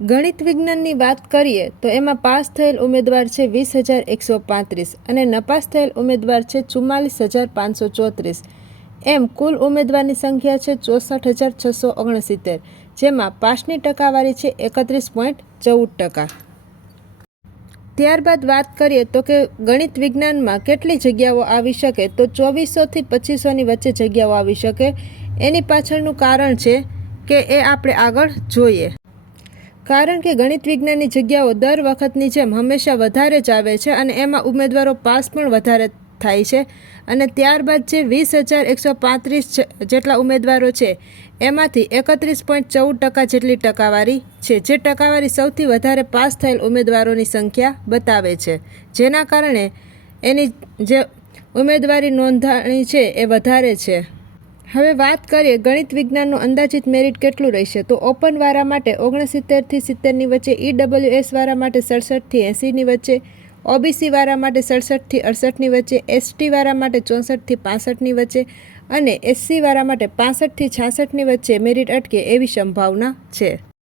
ગણિત વિજ્ઞાનની વાત કરીએ તો એમાં પાસ થયેલ ઉમેદવાર છે વીસ હજાર એકસો પાંત્રીસ અને નપાસ થયેલ ઉમેદવાર છે ચુમ્માલીસ હજાર પાંચસો ચોત્રીસ. એમ કુલ ઉમેદવારની સંખ્યા છે ચોસઠ હજાર છસો ઓગણસિત્તેર, જેમાં પાસની ટકાવારી છે એકત્રીસ પોઈન્ટ ચૌદ ટકા. ત્યારબાદ વાત કરીએ તો કે ગણિત વિજ્ઞાનમાં કેટલી જગ્યાઓ આવી શકે, તો ચોવીસોથી પચીસોની વચ્ચે જગ્યાઓ આવી શકે. એની પાછળનું કારણ છે કે એ આપણે આગળ જોઈએ. કારણ કે ગણિત વિજ્ઞાનની જગ્યાઓ દર વખતની જેમ હંમેશા વધારે જ આવે છે અને એમાં ઉમેદવારો પાસ પણ વધારે થાય છે. અને ત્યારબાદ જે વીસ હજાર એકસો પાંત્રીસ જેટલા ઉમેદવારો છે, એમાંથી એકત્રીસ પોઈન્ટ ચૌદ ટકા જેટલી ટકાવારી છે, જે ટકાવારી સૌથી વધારે પાસ થયેલ ઉમેદવારોની સંખ્યા બતાવે છે. જેના કારણે એની જે ઉમેદવારી નોંધાણી છે એ વધારે છે. હવે વાત કરીએ ગણિત વિજ્ઞાનનું અંદાજિત મેરિટ કેટલું રહેશે? તો ઓપન વાળા માટે ઓગણસિત્તેરથી સિત્તેરની વચ્ચે ઈડબ્લ્યુએસ વાળા માટે સડસઠથી એંસીની વચ્ચે ઓબીસી વાળા માટે સડસઠથી અડસઠની વચ્ચે એસટી વાળા માટે ચોસઠથી પાસઠની વચ્ચે અને એસસી વાળા માટે પાસઠથી છાસઠની વચ્ચે મેરિટ અટકે એવી સંભાવના છે.